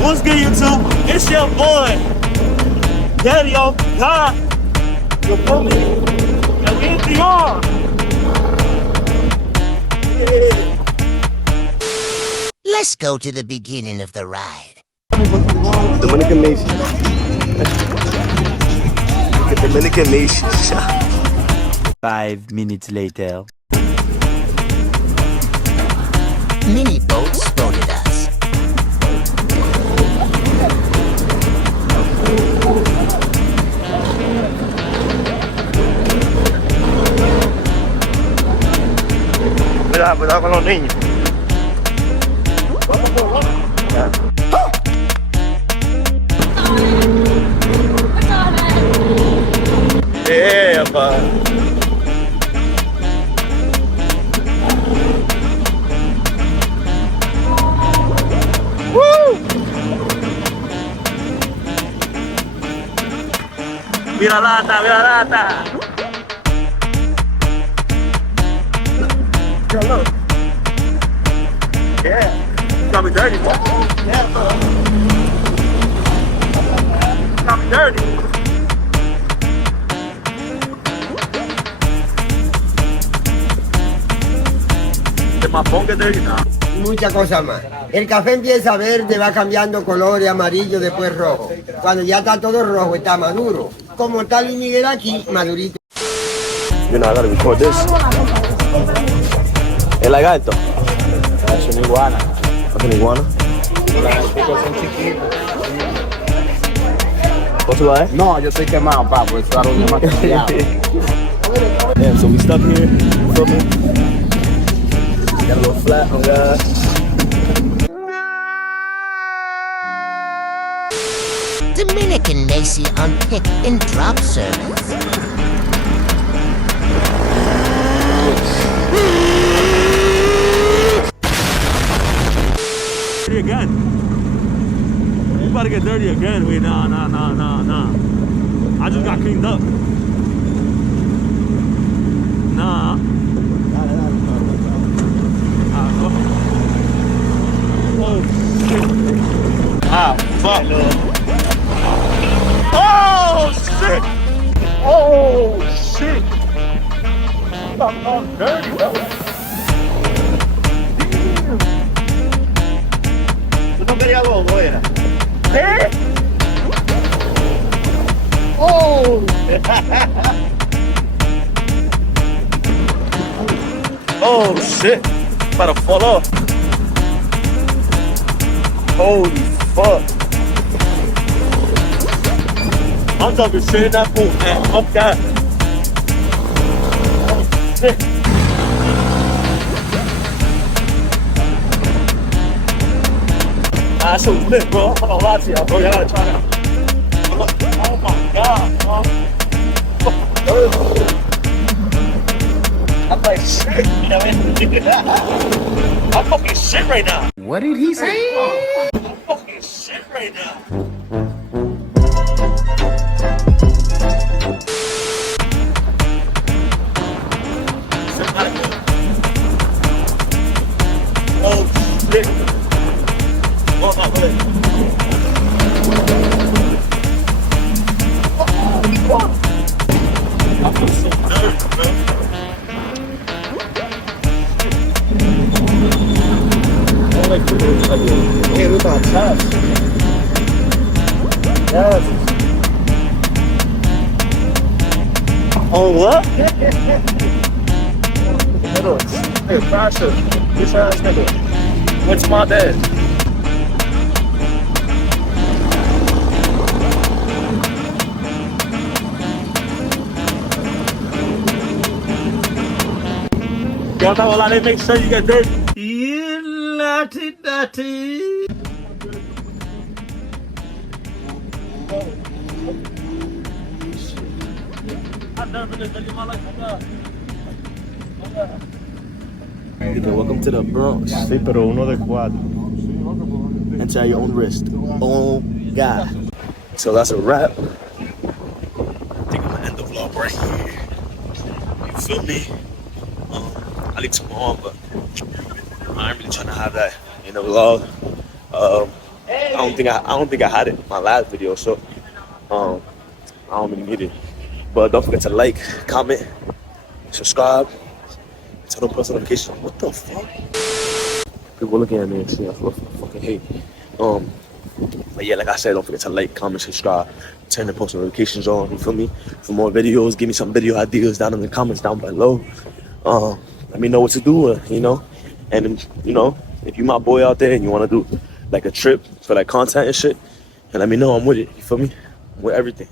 What's good, YouTube? It's your boy, Daddy on God. You feel me? And we in the arm. Let's go to the beginning of the ride. Dominican Nation. Dominican Nation. 5 minutes later. Mini boats spotted us. Cuidado con los niños. Yeah, but woo! Mira lata, mira lata. Yo, look. Yeah. Got me dirty, bro. Yeah, bro. Got me dirty. Muchas cosas más. El café empieza verde, va cambiando colores, amarillo, después rojo. Cuando ya está todo rojo, está maduro. Como está Luis Miguel aquí, madurito. You know, I gotta record this. El lagarto. Es una iguana. ¿Es una iguana? ¿Vos lo ves? No, yo estoy quemado, papo. Esto es algo más que Damn, so we stuck here. Feel me? Got a little flat on God. Dominican Nation on pick and drop service. Dirty again. You about to get dirty again. Wait, nah. I just got cleaned up. Nah. Oh, shit. Ah, fuck. Oh, shit. Oh, shit. I'm dirty, bro. ¿Tú no querías bobo, era? ¿Qué? Oh. Oh, shit. About to fall off. Holy fuck. I'm talking straight in that pool, man. Fuck that. Oh, shit. That shit was lit, bro. I'm not gonna lie to y'all, bro. Y'all gotta try that. Oh my god, bro. I'm like shit, you know what I mean? I'm fucking shit right now. What did he say? I'm fucking shit right now. Oh shit. Oh my god. I feel so nervous, bro. Hey, look on top. Yes. Oh what? Hey, faster. This ass nigga. What's my dad? Y'all know a lot of make sure you get dirty. You dirty. I've never been this dirty in my life. Oh god. Welcome to the Bronx. Sí, pero uno de cuatro. And try your own wrist. Oh God. So that's a wrap. I think I'm gonna end the vlog right here. You feel me? I leave tomorrow, but I ain't really trying to have that in the vlog. I don't think I had it in my last video, so I don't really need it. But don't forget to like, comment, subscribe, turn on post notifications. What the fuck? People looking at me and saying I fucking hate. But yeah, like I said, don't forget to like, comment, subscribe, turn the post notifications on. You feel me? For more videos, give me some video ideas down in the comments down below. Let me know what to do, you know. And you know, if you my boy out there and you want to do like a trip for like content and shit, and let me know, I'm with it. You feel me? I'm with everything.